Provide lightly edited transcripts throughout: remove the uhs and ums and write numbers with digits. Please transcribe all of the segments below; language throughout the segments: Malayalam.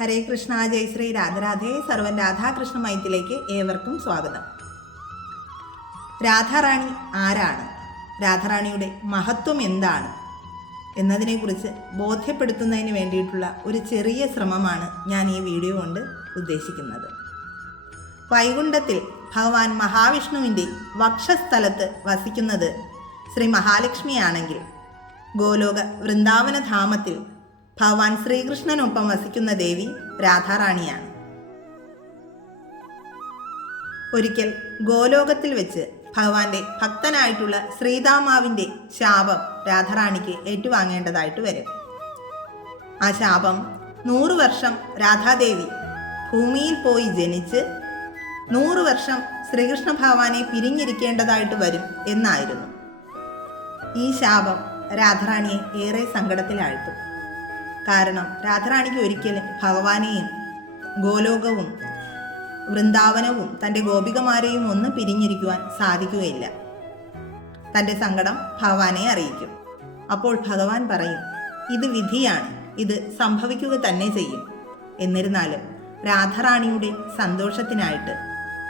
ഹരേ കൃഷ്ണ, ജയ് ശ്രീ രാധരാധേ. സർവൻ രാധാകൃഷ്ണ മൈത്തിലേക്ക് ഏവർക്കും സ്വാഗതം. രാധാറാണി ആരാണ്, രാധാറാണിയുടെ മഹത്വം എന്താണ് എന്നതിനെക്കുറിച്ച് ബോധ്യപ്പെടുത്തുന്നതിന് വേണ്ടിയിട്ടുള്ള ഒരു ചെറിയ ശ്രമമാണ് ഞാൻ ഈ വീഡിയോ കൊണ്ട് ഉദ്ദേശിക്കുന്നത്. വൈകുണ്ഠത്തിൽ ഭഗവാൻ മഹാവിഷ്ണുവിൻ്റെ വക്ഷസ്ഥലത്ത് വസിക്കുന്നത് ശ്രീ മഹാലക്ഷ്മിയാണെങ്കിൽ, ഗോലോക വൃന്ദാവനധാമത്തിൽ ഭഗവാൻ ശ്രീകൃഷ്ണനൊപ്പം വസിക്കുന്ന ദേവി രാധാറാണിയാണ്. ഒരിക്കൽ ഗോലോകത്തിൽ വെച്ച് ഭഗവാന്റെ ഭക്തനായിട്ടുള്ള ശ്രീതാമാവിൻ്റെ ശാപം രാധാറാണിക്ക് ഏറ്റുവാങ്ങേണ്ടതായിട്ട് വരും. ആ ശാപം 100 വർഷം രാധാദേവി ഭൂമിയിൽ പോയി ജനിച്ച് 100 വർഷം ശ്രീകൃഷ്ണ ഭഗവാനെ പിരിഞ്ഞിരിക്കേണ്ടതായിട്ട് വരും എന്നായിരുന്നു. ഈ ശാപം രാധാറാണിയെ ഏറെ സങ്കടത്തിലാഴ്ത്തും. കാരണം രാധാറാണിക്ക് ഒരിക്കലും ഭഗവാനെയും ഗോലോകവും വൃന്ദാവനവും തൻ്റെ ഗോപികമാരെയും ഒന്ന് പിരിഞ്ഞിരിക്കുവാൻ സാധിക്കുകയില്ല. തൻ്റെ സങ്കടം ഭഗവാനെ അറിയിക്കും. അപ്പോൾ ഭഗവാൻ പറയും, ഇത് വിധിയാണ്, ഇത് സംഭവിക്കുക തന്നെ ചെയ്യും. എന്നിരുന്നാലും രാധാറാണിയുടെ സന്തോഷത്തിനായിട്ട്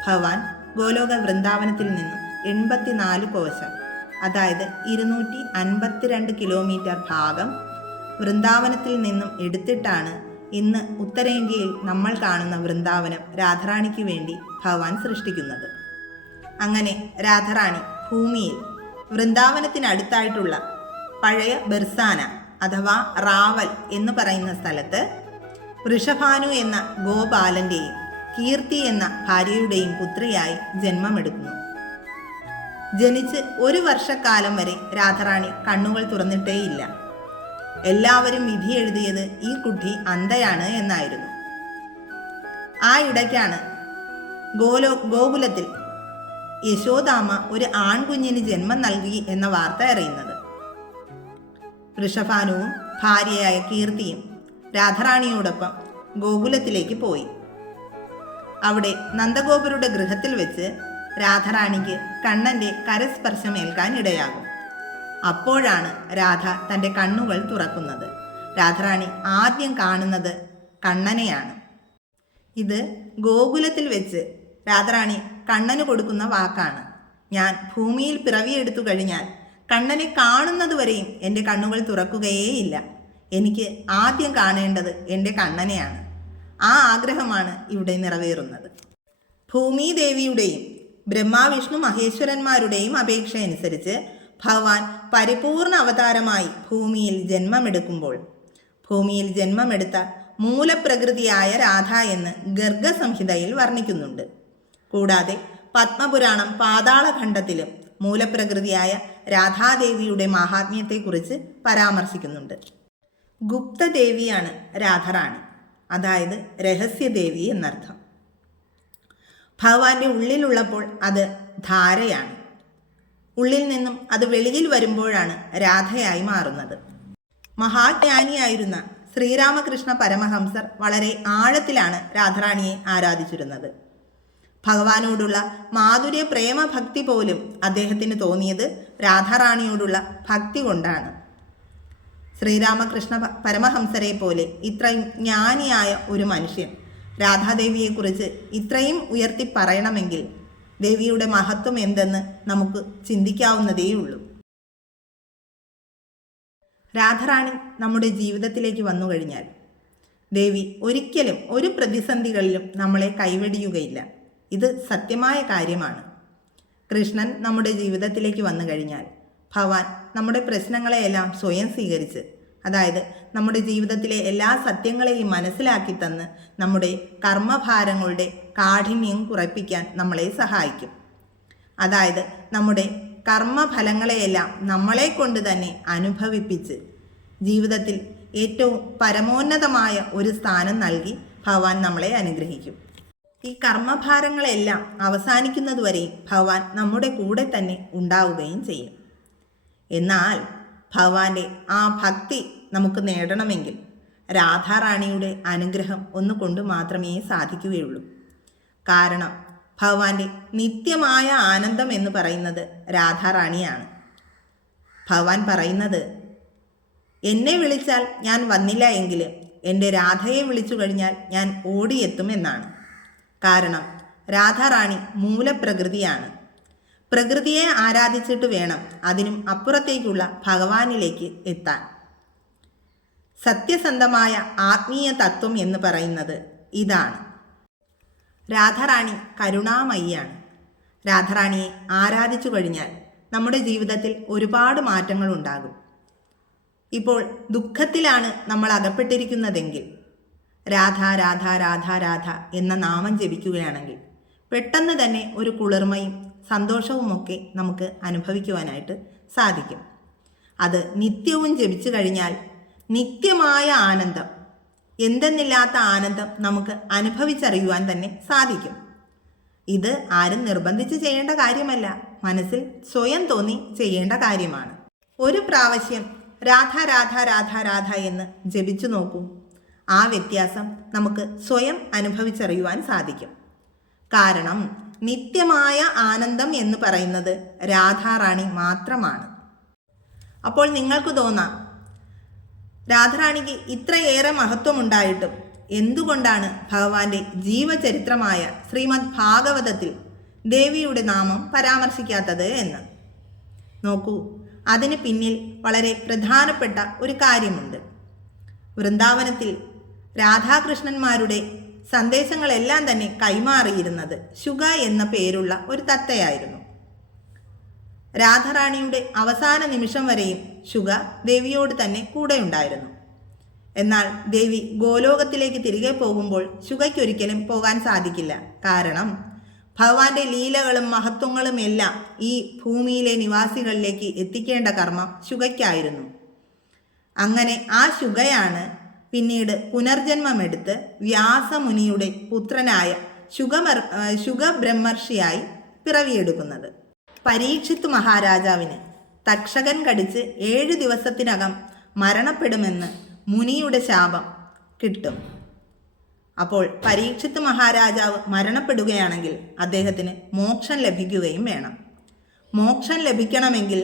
ഭഗവാൻ ഗോലോക വൃന്ദാവനത്തിൽ നിന്നും 84 കോശം, അതായത് 252 കിലോമീറ്റർ ഭാഗം വൃന്ദാവനത്തിൽ നിന്നും എടുത്തിട്ടാണ് ഇന്ന് ഉത്തരേന്ത്യയിൽ നമ്മൾ കാണുന്ന വൃന്ദാവനം രാധാറാണിക്ക് വേണ്ടി ഭഗവാൻ സൃഷ്ടിക്കുന്നത്. അങ്ങനെ രാധാറാണി ഭൂമിയിൽ വൃന്ദാവനത്തിനടുത്തായിട്ടുള്ള പഴയ ബെർസാന അഥവാ റാവൽ എന്ന് പറയുന്ന സ്ഥലത്ത് വൃഷഭാനു എന്ന ഗോപാലൻ്റെയും കീർത്തി എന്ന ഭാര്യയുടെയും പുത്രിയായി ജന്മമെടുക്കുന്നു. ജനിച്ച് 1 വർഷക്കാലം വരെ രാധാറാണി കണ്ണുകൾ തുറന്നിട്ടേയില്ല. എല്ലാവരും വിധി എഴുതിയത് ഈ കുട്ടി അന്ധയാണ് എന്നായിരുന്നു. ആ ഇടയ്ക്കാണ് ഗോകുലത്തിൽ യശോദാമ്മ ഒരു ആൺകുഞ്ഞിന് ജന്മം നൽകി എന്ന വാർത്ത അറിയുന്നത്. വൃഷഭാനുവും ഭാര്യയായ കീർത്തിയും രാധാറാണിയോടൊപ്പം ഗോകുലത്തിലേക്ക് പോയി. അവിടെ നന്ദഗോപരുടെ ഗൃഹത്തിൽ വെച്ച് രാധാറാണിക്ക് കണ്ണൻ്റെ കരസ്പർശമേൽക്കാൻ ഇടയാകും. അപ്പോഴാണ് രാധ തൻ്റെ കണ്ണുകൾ തുറക്കുന്നത്. രാധാറാണി ആദ്യം കാണുന്നത് കണ്ണനെയാണ്. ഇത് ഗോകുലത്തിൽ വെച്ച് രാധാറാണി കണ്ണന് കൊടുക്കുന്ന വാക്കാണ്. ഞാൻ ഭൂമിയിൽ പിറവിയെടുത്തു കഴിഞ്ഞാൽ കണ്ണനെ കാണുന്നതുവരെയും എൻ്റെ കണ്ണുകൾ തുറക്കുകയേയില്ല. എനിക്ക് ആദ്യം കാണേണ്ടത് എൻ്റെ കണ്ണനെയാണ്. ആ ആഗ്രഹമാണ് ഇവിടെ നിറവേറുന്നത്. ഭൂമിദേവിയുടെയും ബ്രഹ്മാവിഷ്ണു മഹേശ്വരന്മാരുടെയും അപേക്ഷയനുസരിച്ച് ഭഗവാൻ പരിപൂർണ അവതാരമായി ഭൂമിയിൽ ജന്മമെടുക്കുമ്പോൾ ഭൂമിയിൽ ജന്മമെടുത്ത മൂലപ്രകൃതിയായ രാധ എന്ന് ഗർഗസംഹിതയിൽ വർണ്ണിക്കുന്നുണ്ട്. കൂടാതെ പത്മപുരാണം പാതാളഖണ്ഡത്തിലും മൂലപ്രകൃതിയായ രാധാദേവിയുടെ മാഹാത്മ്യത്തെക്കുറിച്ച് പരാമർശിക്കുന്നുണ്ട്. ഗുപ്തദേവിയാണ് രാധാറാണി, അതായത് രഹസ്യദേവി എന്നർത്ഥം. ഭഗവാന്റെ ഉള്ളിലുള്ളപ്പോൾ അത് ധാരയാണ്. ഉള്ളിൽ നിന്നും അത് വെളിയിൽ വരുമ്പോഴാണ് രാധയായി മാറുന്നത്. മഹാജ്ഞാനിയായിരുന്ന ശ്രീരാമകൃഷ്ണ പരമഹംസർ വളരെ ആഴത്തിലാണ് രാധാറാണിയെ ആരാധിച്ചിരുന്നത്. ഭഗവാനോടുള്ള മാധുര്യ പ്രേമഭക്തി പോലും അദ്ദേഹത്തിന് തോന്നിയത് രാധാറാണിയോടുള്ള ഭക്തി കൊണ്ടാണ്. ശ്രീരാമകൃഷ്ണ പരമഹംസരെ പോലെ ഇത്രയും ജ്ഞാനിയായ ഒരു മനുഷ്യൻ രാധാദേവിയെക്കുറിച്ച് ഇത്രയും ഉയർത്തി പറയണമെങ്കിൽ ദേവിയുടെ മഹത്വം എന്തെന്ന് നമുക്ക് ചിന്തിക്കാവുന്നതേയുള്ളൂ. രാധാറാണി നമ്മുടെ ജീവിതത്തിലേക്ക് വന്നു കഴിഞ്ഞാൽ ദേവി ഒരിക്കലും ഒരു പ്രതിസന്ധികളിലും നമ്മളെ കൈവെടിയുകയില്ല. ഇത് സത്യമായ കാര്യമാണ്. കൃഷ്ണൻ നമ്മുടെ ജീവിതത്തിലേക്ക് വന്നു കഴിഞ്ഞാൽ ഭഗവാൻ നമ്മുടെ പ്രശ്നങ്ങളെയെല്ലാം സ്വയം സ്വീകരിച്ച്, അതായത് നമ്മുടെ ജീവിതത്തിലെ എല്ലാ സത്യങ്ങളെയും മനസ്സിലാക്കി തന്ന് നമ്മുടെ കർമ്മഭാരങ്ങളുടെ കാഠിന്യം കുറപ്പിക്കാൻ നമ്മളെ സഹായിക്കും. അതായത് നമ്മുടെ കർമ്മഫലങ്ങളെയെല്ലാം നമ്മളെ കൊണ്ട് തന്നെ അനുഭവിപ്പിച്ച് ജീവിതത്തിൽ ഏറ്റവും പരമോന്നതമായ ഒരു സ്ഥാനം നൽകി ഭഗവാൻ നമ്മളെ അനുഗ്രഹിക്കും. ഈ കർമ്മഭാരങ്ങളെല്ലാം അവസാനിക്കുന്നതുവരെയും ഭഗവാൻ നമ്മുടെ കൂടെ തന്നെ ഉണ്ടാവുകയും ചെയ്യും. എന്നാൽ ഭഗവാന്റെ ആ ഭക്തി നമുക്ക് നേടണമെങ്കിൽ രാധാറാണിയുടെ അനുഗ്രഹം ഒന്നുകൊണ്ട് മാത്രമേ സാധിക്കുകയുള്ളൂ. കാരണം ഭഗവാന്റെ നിത്യമായ ആനന്ദം എന്ന് പറയുന്നത് രാധാറാണിയാണ്. ഭഗവാൻ പറയുന്നത്, എന്നെ വിളിച്ചാൽ ഞാൻ വന്നില്ല എങ്കിൽ എൻ്റെ രാധയെ വിളിച്ചു കഴിഞ്ഞാൽ ഞാൻ ഓടിയെത്തുമെന്നാണ്. കാരണം രാധാറാണി മൂലപ്രകൃതിയാണ്. പ്രകൃതിയെ ആരാധിച്ചിട്ട് വേണം അതിനും അപ്പുറത്തേക്കുള്ള ഭഗവാനിലേക്ക് എത്താൻ. സത്യസന്ധമായ ആത്മീയ തത്വം എന്ന് പറയുന്നത് ഇതാണ്. രാധാറാണി കരുണാമയിയാണ്. രാധാറാണിയെ ആരാധിച്ചു കഴിഞ്ഞാൽ നമ്മുടെ ജീവിതത്തിൽ ഒരുപാട് മാറ്റങ്ങൾ ഉണ്ടാകും. ഇപ്പോൾ ദുഃഖത്തിലാണ് നമ്മൾ അകപ്പെട്ടിരിക്കുന്നതെങ്കിൽ രാധ രാധ രാധ രാധ എന്ന നാമം ജപിക്കുകയാണെങ്കിൽ പെട്ടെന്ന് തന്നെ ഒരു കുളിർമയും സന്തോഷവുമൊക്കെ നമുക്ക് അനുഭവിക്കുവാനായിട്ട് സാധിക്കും. അത് നിത്യവും ജപിച്ചു കഴിഞ്ഞാൽ നിത്യമായ ആനന്ദം, എന്തെന്നില്ലാത്ത ആനന്ദം നമുക്ക് അനുഭവിച്ചറിയുവാൻ തന്നെ സാധിക്കും. ഇത് ആരും നിർബന്ധിച്ച് ചെയ്യേണ്ട കാര്യമല്ല, മനസ്സിൽ സ്വയം തോന്നി ചെയ്യേണ്ട കാര്യമാണ്. ഒരു പ്രാവശ്യം രാധ രാധ രാധ രാധ എന്ന് ജപിച്ചു നോക്കൂ. ആ വ്യത്യാസം നമുക്ക് സ്വയം അനുഭവിച്ചറിയുവാൻ സാധിക്കും. കാരണം നിത്യമായ ആനന്ദം എന്ന് പറയുന്നത് രാധാറാണി മാത്രമാണ്. അപ്പോൾ നിങ്ങൾക്ക് തോന്നാം, രാധാറാണിക്ക് ഇത്രയേറെ മഹത്വമുണ്ടായിട്ടും എന്തുകൊണ്ടാണ് ഭഗവാന്റെ ജീവചരിത്രമായ ശ്രീമദ് ഭാഗവതത്തിൽ ദേവിയുടെ നാമം പരാമർശിക്കാത്തത് എന്ന്. നോക്കൂ, അതിന് പിന്നിൽ വളരെ പ്രധാനപ്പെട്ട ഒരു കാര്യമുണ്ട്. വൃന്ദാവനത്തിൽ രാധാകൃഷ്ണന്മാരുടെ സന്ദേശങ്ങളെല്ലാം തന്നെ കൈമാറിയിരുന്നത് ശുഗ എന്ന പേരുള്ള ഒരു തത്തയായിരുന്നു. രാധാറാണിയുടെ അവസാന നിമിഷം വരെയും ശുഗ ദേവിയോട് തന്നെ കൂടെയുണ്ടായിരുന്നു. എന്നാൽ ദേവി ഗോലോകത്തിലേക്ക് തിരികെ പോകുമ്പോൾ ശുഗയ്ക്കൊരിക്കലും പോകാൻ സാധിക്കില്ല. കാരണം ഭഗവാന്റെ ലീലകളും മഹത്വങ്ങളും എല്ലാം ഈ ഭൂമിയിലെ നിവാസികളിലേക്ക് എത്തിക്കേണ്ട കർമ്മം ശുഗയ്ക്കായിരുന്നു. അങ്ങനെ ആ ശുഗയാണ് പിന്നീട് പുനർജന്മമെടുത്ത് വ്യാസമുനിയുടെ പുത്രനായ ശുഗബ്രഹ്മർഷിയായി പിറവിയെടുക്കുന്നത്. പരീക്ഷിത്ത് മഹാരാജാവിന് തക്ഷകൻ കടിച്ച് 7 ദിവസത്തിനകം മരണപ്പെടുമെന്ന് മുനിയുടെ ശാപം കിട്ടും. അപ്പോൾ പരീക്ഷിത്ത് മഹാരാജാവ് മരണപ്പെടുകയാണെങ്കിൽ അദ്ദേഹത്തിന് മോക്ഷം ലഭിക്കുകയും വേണം. മോക്ഷം ലഭിക്കണമെങ്കിൽ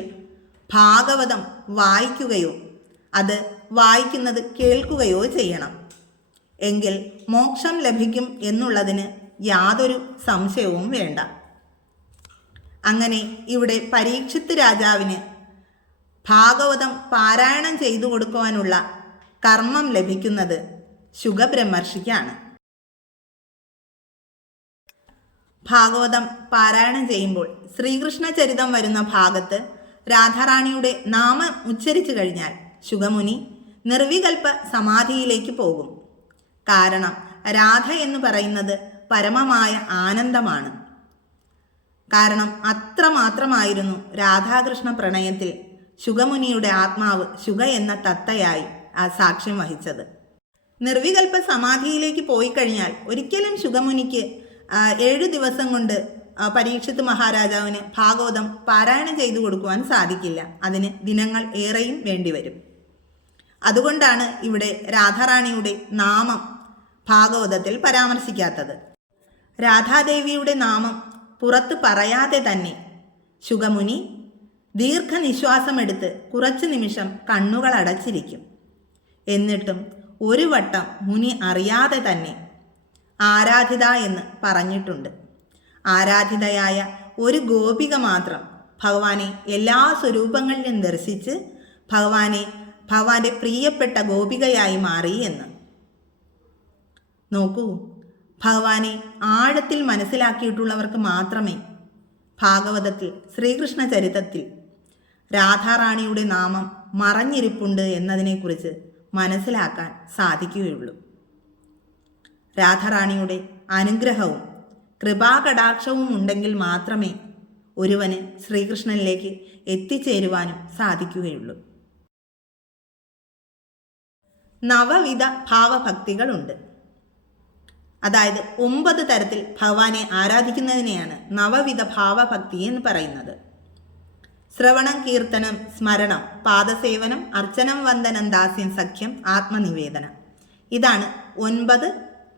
ഭാഗവതം വായിക്കുകയോ അത് വായിക്കുന്നത് കേൾക്കുകയോ ചെയ്യണം. എങ്കിൽ മോക്ഷം ലഭിക്കും എന്നുള്ളതിന് യാതൊരു സംശയവും വേണ്ട. അങ്ങനെ ഇവിടെ പരീക്ഷിത്ത് രാജാവിന് ഭാഗവതം പാരായണം ചെയ്തു കൊടുക്കുവാനുള്ള കർമ്മം ലഭിക്കുന്നത് ശുഗബ്രഹ്മർഷിക്കാണ്. ഭാഗവതം പാരായണം ചെയ്യുമ്പോൾ ശ്രീകൃഷ്ണ ചരിതം വരുന്ന ഭാഗത്ത് രാധാറാണിയുടെ നാമം ഉച്ചരിച്ചു കഴിഞ്ഞാൽ ശുഗമുനി നിർവികൽപ്പ സമാധിയിലേക്ക് പോകും. കാരണം രാധ എന്ന് പറയുന്നത് പരമമായ ആനന്ദമാണ്. കാരണം അത്രമാത്രമായിരുന്നു രാധാകൃഷ്ണ പ്രണയത്തിൽ ശുഗമുനിയുടെ ആത്മാവ് ശുഗ എന്ന തത്തയായി സാക്ഷ്യം വഹിച്ചത്. നിർവികൽപ്പ സമാധിയിലേക്ക് പോയി കഴിഞ്ഞാൽ ഒരിക്കലും ശുഗമുനിക്ക് 7 ദിവസം കൊണ്ട് പരീക്ഷിത്ത് മഹാരാജാവിന് ഭാഗവതം പാരായണം ചെയ്തു കൊടുക്കുവാൻ സാധിക്കില്ല. അതിന് ദിനങ്ങൾ ഏറെയും വേണ്ടിവരും. അതുകൊണ്ടാണ് ഇവിടെ രാധാറാണിയുടെ നാമം ഭാഗവതത്തിൽ പരാമർശിക്കാത്തത്. രാധാദേവിയുടെ നാമം പുറത്ത് പറയാതെ തന്നെ ശുഗമുനി ദീർഘനിശ്വാസമെടുത്ത് കുറച്ചു നിമിഷം കണ്ണുകൾ അടച്ചിരിക്കും. എന്നിട്ടും ഒരു വട്ടം മുനി അറിയാതെ തന്നെ ആരാധിത എന്ന് പറഞ്ഞിട്ടുണ്ട്. ആരാധിതയായ ഒരു ഗോപിക മാത്രം ഭഗവാനെ എല്ലാ സ്വരൂപങ്ങളിലും ദർശിച്ച് ഭഗവാന്റെ പ്രിയപ്പെട്ട ഗോപികയായി മാറി എന്ന്. നോക്കൂ, ഭഗവാനെ ആഴത്തിൽ മനസ്സിലാക്കിയിട്ടുള്ളവർക്ക് മാത്രമേ ഭാഗവതത്തിൽ ശ്രീകൃഷ്ണ ചരിതത്തിൽ രാധാറാണിയുടെ നാമം മറഞ്ഞിരിപ്പുണ്ട് എന്നതിനെക്കുറിച്ച് മനസ്സിലാക്കാൻ സാധിക്കുകയുള്ളൂ. രാധാറാണിയുടെ അനുഗ്രഹവും കൃപാകടാക്ഷവും ഉണ്ടെങ്കിൽ മാത്രമേ ഒരുവന് ശ്രീകൃഷ്ണനിലേക്ക് എത്തിച്ചേരുവാനും സാധിക്കുകയുള്ളൂ. നവവിധ ഭാവഭക്തികളുണ്ട്. അതായത് 9 തരത്തിൽ ഭഗവാനെ ആരാധിക്കുന്നതിനെയാണ് നവവിധ ഭാവഭക്തി എന്ന് പറയുന്നത്. ശ്രവണം, കീർത്തനം, സ്മരണം, പാദസേവനം, അർച്ചനം, വന്ദനം, ദാസ്യം, സഖ്യം, ആത്മനിവേദനം. ഇതാണ് 9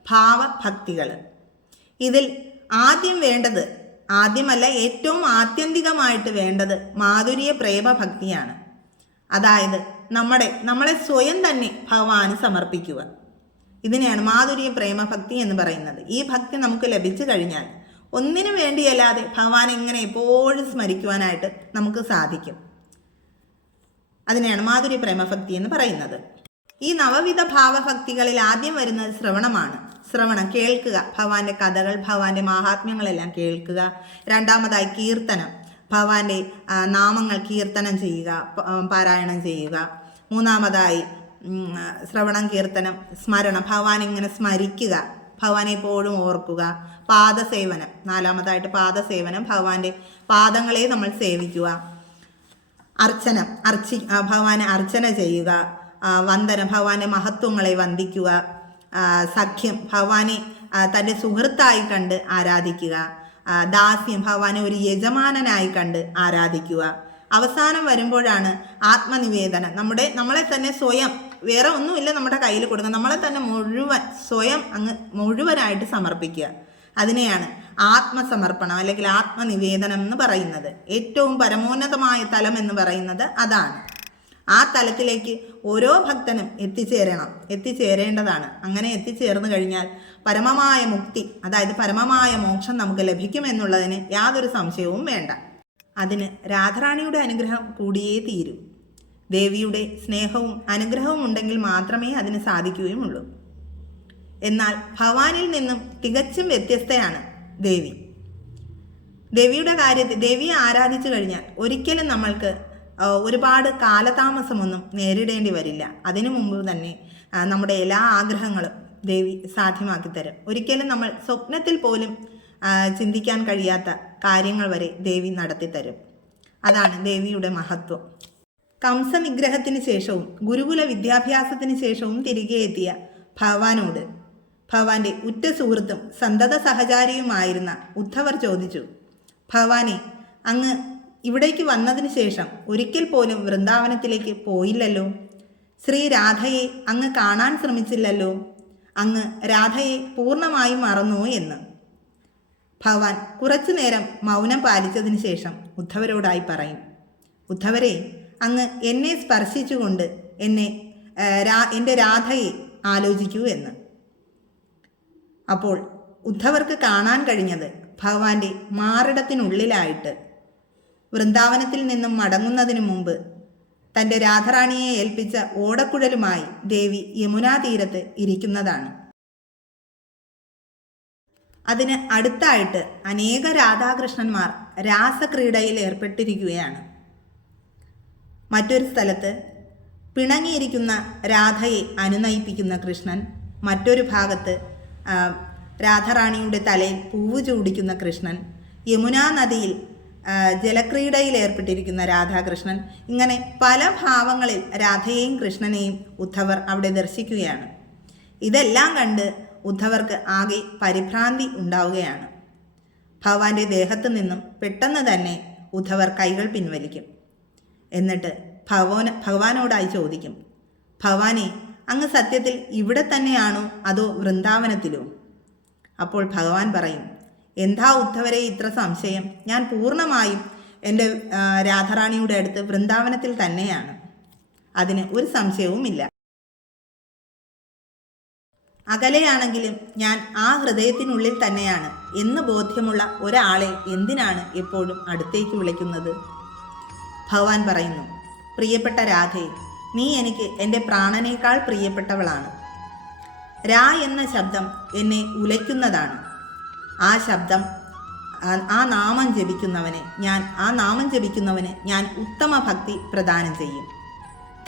ഭാവഭക്തികൾ. ഇതിൽ ആദ്യമല്ല ഏറ്റവും ആത്യന്തികമായിട്ട് വേണ്ടത് മാധുര്യ പ്രേമഭക്തിയാണ്. അതായത് നമ്മളെ സ്വയം തന്നെ ഭഗവാന് സമർപ്പിക്കുക. ഇതിനെയാണ് മാധുര്യ പ്രേമഭക്തി എന്ന് പറയുന്നത്. ഈ ഭക്തി നമുക്ക് ലഭിച്ചു കഴിഞ്ഞാൽ ഒന്നിനു വേണ്ടിയല്ലാതെ ഭഗവാനെ ഇങ്ങനെ എപ്പോഴും സ്മരിക്കുവാനായിട്ട് നമുക്ക് സാധിക്കും. അതിനെയാണ് മാധുര്യ പ്രേമഭക്തി എന്ന് പറയുന്നത്. ഈ നവവിധ ഭാവഭക്തികളിൽ ആദ്യം വരുന്നത് ശ്രവണമാണ്. ശ്രവണം, കേൾക്കുക, ഭഗവാന്റെ കഥകൾ, ഭഗവാന്റെ മഹാത്മ്യങ്ങളെല്ലാം കേൾക്കുക. രണ്ടാമതായി കീർത്തനം, ഭഗവാന്റെ നാമങ്ങൾ കീർത്തനം ചെയ്യുക, പാരായണം ചെയ്യുക. മൂന്നാമതായി ശ്രവണം, കീർത്തനം, സ്മരണം, ഭഗവാൻ ഇങ്ങനെ സ്മരിക്കുക, ഭഗവാനെ എപ്പോഴും ഓർക്കുക. പാദസേവനം, നാലാമതായിട്ട് പാദസേവനം, ഭഗവാന്റെ പാദങ്ങളെ നമ്മൾ സേവിക്കുക. അർച്ചനം, ഭഗവാനെ അർച്ചന ചെയ്യുക. വന്ദനം, ഭഗവാന്റെ മഹത്വങ്ങളെ വന്ദിക്കുക. സഖ്യം, ഭഗവാനെ തൻ്റെ സുഹൃത്തായി കണ്ട് ആരാധിക്കുക. ദാസ്യം, ഭഗവാനെ ഒരു യജമാനനായി കണ്ട് ആരാധിക്കുക. അവസാനം വരുമ്പോഴാണ് ആത്മനിവേദനം, നമ്മളെ തന്നെ സ്വയം, വേറെ ഒന്നുമില്ല നമ്മുടെ കയ്യിൽ കൊടുക്കുക, നമ്മളെ തന്നെ സ്വയം മുഴുവനായിട്ട് സമർപ്പിക്കുക. അതിനെയാണ് ആത്മസമർപ്പണം അല്ലെങ്കിൽ ആത്മനിവേദനം എന്ന് പറയുന്നത്. ഏറ്റവും പരമോന്നതമായ തലം എന്ന് പറയുന്നത് അതാണ്. ആ തലത്തിലേക്ക് ഓരോ ഭക്തനും എത്തിച്ചേരേണ്ടതാണ്. അങ്ങനെ എത്തിച്ചേർന്ന് കഴിഞ്ഞാൽ പരമമായ മുക്തി, അതായത് പരമമായ മോക്ഷം നമുക്ക് ലഭിക്കുമെന്നുള്ളതിന് യാതൊരു സംശയവും വേണ്ട. അതിന് രാധാറാണിയുടെ അനുഗ്രഹം കൂടിയേ തീരൂ. ദേവിയുടെ സ്നേഹവും അനുഗ്രഹവും ഉണ്ടെങ്കിൽ മാത്രമേ അതിന് സാധിക്കുകയുമുള്ളൂ. എന്നാൽ ഭഗവാനിൽ നിന്നും തികച്ചും വ്യത്യസ്തയാണ് ദേവി. ദേവിയുടെ കാര്യത്തിൽ, ദേവിയെ ആരാധിച്ചു കഴിഞ്ഞാൽ ഒരിക്കലും നമ്മൾക്ക് ഒരുപാട് കാലതാമസമൊന്നും നേരിടേണ്ടി വരില്ല. അതിനു മുമ്പ് തന്നെ നമ്മുടെ എല്ലാ ആഗ്രഹങ്ങളും ദേവി സാധ്യമാക്കി തരും. ഒരിക്കലും നമ്മൾ സ്വപ്നത്തിൽ പോലും ചിന്തിക്കാൻ കഴിയാത്ത കാര്യങ്ങൾ വരെ ദേവി നടത്തിത്തരും. അതാണ് ദേവിയുടെ മഹത്വം. കംസനിഗ്രഹത്തിന് ശേഷവും ഗുരുകുല വിദ്യാഭ്യാസത്തിന് ശേഷവും തിരികെ എത്തിയ ഭഗവാനോട് ഭഗവാന്റെ ഉറ്റ സുഹൃത്തും സന്തത സഹചാരിയുമായിരുന്ന ഉദ്ധവർ ചോദിച്ചു, ഭഗവാനെ, അങ്ങ് ഇവിടേക്ക് വന്നതിന് ശേഷം ഒരിക്കൽ പോലും വൃന്ദാവനത്തിലേക്ക് പോയില്ലല്ലോ. ശ്രീ രാധയെ അങ്ങ് കാണാൻ ശ്രമിച്ചില്ലല്ലോ. അങ്ങ് രാധയെ പൂർണ്ണമായും മറന്നോ എന്ന്. ഭഗവാൻ കുറച്ചു നേരം മൗനം പാലിച്ചതിന് ശേഷം ഉദ്ധവരോടായി പറയും, ഉദ്ധവരെ, അങ്ങ് എന്നെ സ്പർശിച്ചുകൊണ്ട് എൻ്റെ രാധയെ ആലോചിക്കൂ എന്ന്. അപ്പോൾ ഉദ്ധവർക്ക് കാണാൻ കഴിഞ്ഞത് ഭഗവാന്റെ മാറിടത്തിനുള്ളിലായിട്ട് വൃന്ദാവനത്തിൽ നിന്നും മടങ്ങുന്നതിനു മുമ്പ് തൻ്റെ രാധാറാണിയെ ഏൽപ്പിച്ച ഓടക്കുഴലുമായി ദേവി യമുനാ തീരത്ത് ഇരിക്കുന്നതാണ്. അതിന് അടുത്തായിട്ട് അനേക രാധാകൃഷ്ണന്മാർ രാസക്രീഡയിൽ ഏർപ്പെട്ടിരിക്കുകയാണ്. മറ്റൊരു സ്ഥലത്ത് പിണങ്ങിയിരിക്കുന്ന രാധയെ അനുനയിപ്പിക്കുന്ന കൃഷ്ണൻ, മറ്റൊരു ഭാഗത്ത് രാധാറാണിയുടെ തലയിൽ പൂവ് ചൂടിക്കുന്ന കൃഷ്ണൻ, യമുനാ നദിയിൽ ജലക്രീഡയിൽ ഏർപ്പെട്ടിരിക്കുന്ന രാധാകൃഷ്ണൻ, ഇങ്ങനെ പല ഭാവങ്ങളിൽ രാധയെയും കൃഷ്ണനെയും ഉദ്ധവർ അവിടെ ദർശിക്കുകയാണ്. ഇതെല്ലാം കണ്ട് ഉദ്ധവർക്ക് ആകെ പരിഭ്രാന്തി ഉണ്ടാവുകയാണ്. ഭഗവാന്റെ ദേഹത്ത് നിന്നും പെട്ടെന്ന് തന്നെ ഉദ്ധവർ കൈകൾ പിൻവലിക്കും. എന്നിട്ട് ഭഗവാനോടായി ചോദിക്കും, ഭഗവാനെ, അങ്ങ് സത്യത്തിൽ ഇവിടെ തന്നെയാണോ അതോ വൃന്ദാവനത്തിലോ? അപ്പോൾ ഭഗവാൻ പറയും, എന്താ ഉദ്ധവരെ ഇത്ര സംശയം? ഞാൻ പൂർണ്ണമായും എൻ്റെ രാധാറാണിയുടെ അടുത്ത് വൃന്ദാവനത്തിൽ തന്നെയാണ്. അതിന് ഒരു സംശയവുമില്ല. അകലെയാണെങ്കിലും ഞാൻ ആ ഹൃദയത്തിനുള്ളിൽ തന്നെയാണ് എന്ന് ബോധ്യമുള്ള ഒരാളെ എന്തിനാണ് എപ്പോഴും അടുത്തേക്ക് വിളിക്കുന്നത്? ഭഗവാൻ പറയുന്നു, പ്രിയപ്പെട്ട രാധയെ, നീ എനിക്ക് എൻ്റെ പ്രാണനേക്കാൾ പ്രിയപ്പെട്ടവളാണ്. രാ എന്ന ശബ്ദം എന്നെ ഉലയ്ക്കുന്നതാണ്. ആ ശബ്ദം, ആ നാമം ജപിക്കുന്നവന് ഞാൻ ഉത്തമ ഭക്തി പ്രദാനം ചെയ്യും.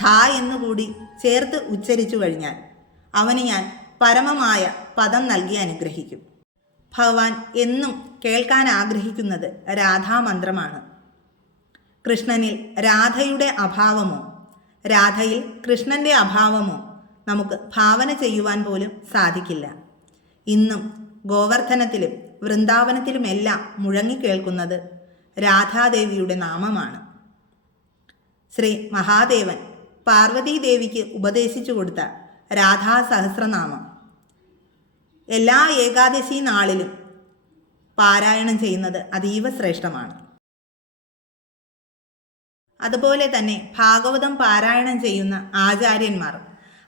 ധാ എന്നുകൂടി ചേർത്ത് ഉച്ചരിച്ചു കഴിഞ്ഞാൽ അവന് ഞാൻ പരമമായ പദം നൽകി അനുഗ്രഹിക്കും. ഭഗവാൻ എന്നും കേൾക്കാൻ ആഗ്രഹിക്കുന്നത് രാധാമന്ത്രമാണ്. കൃഷ്ണനിൽ രാധയുടെ അഭാവമോ രാധയിൽ കൃഷ്ണൻ്റെ അഭാവമോ നമുക്ക് ഭാവന ചെയ്യുവാൻ പോലും സാധിക്കില്ല. ഇന്നും ഗോവർദ്ധനത്തിലും വൃന്ദാവനത്തിലുമെല്ലാം മുഴങ്ങിക്കേൾക്കുന്നത് രാധാദേവിയുടെ നാമമാണ്. ശ്രീ മഹാദേവൻ പാർവതീദേവിക്ക് ഉപദേശിച്ചു കൊടുത്ത രാധാ സഹസ്രനാമം എല്ലാ ഏകാദശി നാളിലും പാരായണം ചെയ്യുന്നത് അതീവ ശ്രേഷ്ഠമാണ്. അതുപോലെ തന്നെ ഭാഗവതം പാരായണം ചെയ്യുന്ന ആചാര്യന്മാർ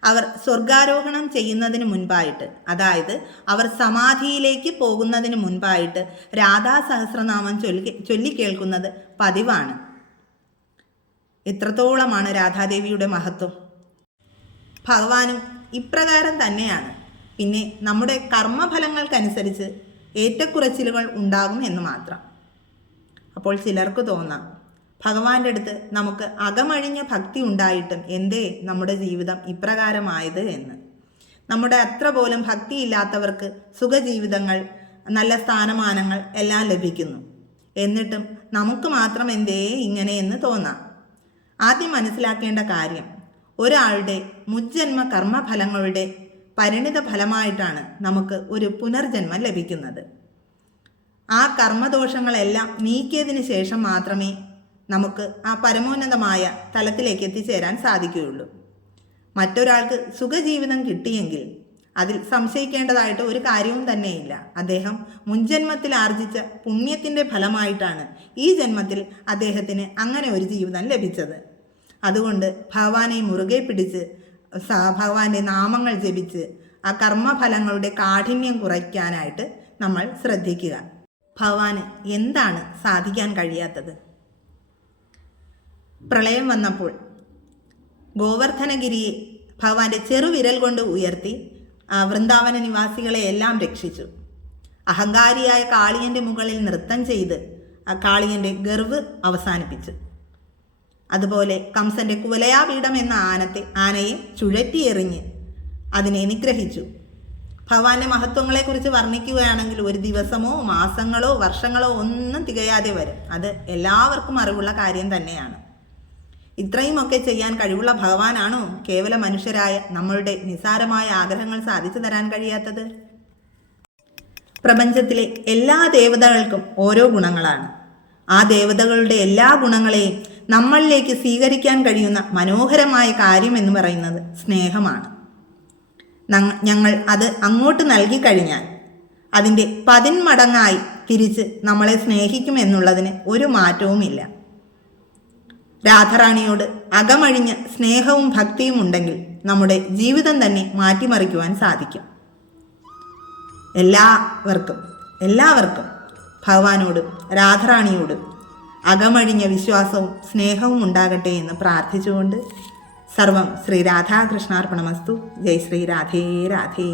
അവർ സ്വർഗാരോഹണം ചെയ്യുന്നതിന് മുൻപായിട്ട്, അതായത് അവർ സമാധിയിലേക്ക് പോകുന്നതിന് മുൻപായിട്ട് രാധാ സഹസ്രനാമം ചൊല്ലിക്കേൾക്കുന്നത് പതിവാണ്. എത്രത്തോളമാണ് രാധാദേവിയുടെ മഹത്വം! ഭഗവാനും ഇപ്രകാരം തന്നെയാണ്. പിന്നെ നമ്മുടെ കർമ്മഫലങ്ങൾക്കനുസരിച്ച് ഏറ്റക്കുറച്ചിലുകൾ ഉണ്ടാകും എന്ന് മാത്രം. അപ്പോൾ ചിലർക്ക് തോന്നാം, ഭഗവാന്റെ അടുത്ത് നമുക്ക് അകമഴിഞ്ഞ ഭക്തി ഉണ്ടായിട്ടും എന്തേ നമ്മുടെ ജീവിതം ഇപ്രകാരമായത് എന്ന്. നമ്മുടെ അത്ര പോലും ഭക്തിയില്ലാത്തവർക്ക് സുഖജീവിതങ്ങൾ, നല്ല സ്ഥാനമാനങ്ങൾ എല്ലാം ലഭിക്കുന്നു. എന്നിട്ടും നമുക്ക് മാത്രം എന്തേ ഇങ്ങനെയെന്ന് തോന്നാം. ആദ്യം മനസ്സിലാക്കേണ്ട കാര്യം, ഒരാളുടെ മുജ്ജന്മ കർമ്മഫലങ്ങളുടെ പരിണിത ഫലമായിട്ടാണ് നമുക്ക് ഒരു പുനർജന്മം ലഭിക്കുന്നത്. ആ കർമ്മദോഷങ്ങളെല്ലാം നീക്കിയതിന് ശേഷം മാത്രമേ നമുക്ക് ആ പരമോന്നതമായ തലത്തിലേക്ക് എത്തിച്ചേരാൻ സാധിക്കുകയുള്ളൂ. മറ്റൊരാൾക്ക് സുഖജീവിതം കിട്ടിയെങ്കിൽ അതിൽ സംശയിക്കേണ്ടതായിട്ട് ഒരു കാര്യവും തന്നെയില്ല. അദ്ദേഹം മുൻജന്മത്തിൽ ആർജിച്ച പുണ്യത്തിൻ്റെ ഫലമായിട്ടാണ് ഈ ജന്മത്തിൽ അദ്ദേഹത്തിന് അങ്ങനെ ഒരു ജീവിതം ലഭിച്ചത്. അതുകൊണ്ട് ഭഗവാനെ മുറുകെ പിടിച്ച് ഭഗവാന്റെ നാമങ്ങൾ ജപിച്ച് ആ കർമ്മഫലങ്ങളുടെ കാഠിന്യം കുറയ്ക്കാനായിട്ട് നമ്മൾ ശ്രദ്ധിക്കുക. ഭഗവാന് എന്താണ് സാധിക്കാൻ കഴിയാത്തത്? പ്രളയം വന്നപ്പോൾ ഗോവർദ്ധനഗിരിയെ ഭഗവാന്റെ ചെറുവിരൽ കൊണ്ട് ഉയർത്തി വൃന്ദാവന നിവാസികളെ എല്ലാം രക്ഷിച്ചു. അഹങ്കാരിയായ കാളിയൻ്റെ മുകളിൽ നൃത്തം ചെയ്ത് ആ കാളിയൻ്റെ ഗർവ് അവസാനിപ്പിച്ചു. അതുപോലെ കംസന്റെ കുവലയാപീഠം എന്ന ആനയെ ചുഴറ്റിയെറിഞ്ഞ് അതിനെ നിഗ്രഹിച്ചു. ഭഗവാന്റെ മഹത്വങ്ങളെക്കുറിച്ച് വർണ്ണിക്കുകയാണെങ്കിൽ ഒരു ദിവസമോ മാസങ്ങളോ വർഷങ്ങളോ ഒന്നും തികയാതെ വരും. അത് എല്ലാവർക്കും അറിവുള്ള കാര്യം തന്നെയാണ്. ഇത്രയുമൊക്കെ ചെയ്യാൻ കഴിവുള്ള ഭഗവാനാണോ കേവല മനുഷ്യരായ നമ്മളുടെ നിസ്സാരമായ ആഗ്രഹങ്ങൾ സാധിച്ചു തരാൻ കഴിയാത്തത്? പ്രപഞ്ചത്തിലെ എല്ലാ ദേവതകൾക്കും ഓരോ ഗുണങ്ങളാണ്. ആ ദേവതകളുടെ എല്ലാ ഗുണങ്ങളെയും നമ്മളിലേക്ക് സ്വീകരിക്കാൻ കഴിയുന്ന മനോഹരമായ കാര്യം എന്ന് പറയുന്നത് സ്നേഹമാണ്. ഞങ്ങൾ അത് അങ്ങോട്ട് നൽകി കഴിഞ്ഞാൽ അതിൻ്റെ 10 മടങ്ങായി തിരിച്ച് നമ്മളെ സ്നേഹിക്കുമെന്നുള്ളതിന് ഒരു മാറ്റവുമില്ല. രാധാറാണിയോട് അകമഴിഞ്ഞ സ്നേഹവും ഭക്തിയും ഉണ്ടെങ്കിൽ നമ്മുടെ ജീവിതം തന്നെ മാറ്റിമറിക്കുവാൻ സാധിക്കും. എല്ലാവർക്കും ഭഗവാനോടും രാധാറാണിയോടും അകമഴിഞ്ഞ വിശ്വാസവും സ്നേഹവും ഉണ്ടാകട്ടെ എന്ന് പ്രാർത്ഥിച്ചുകൊണ്ട് സർവം ശ്രീ രാധാകൃഷ്ണാർപ്പണമസ്തു. ജയ് ശ്രീ രാധേ രാധേ.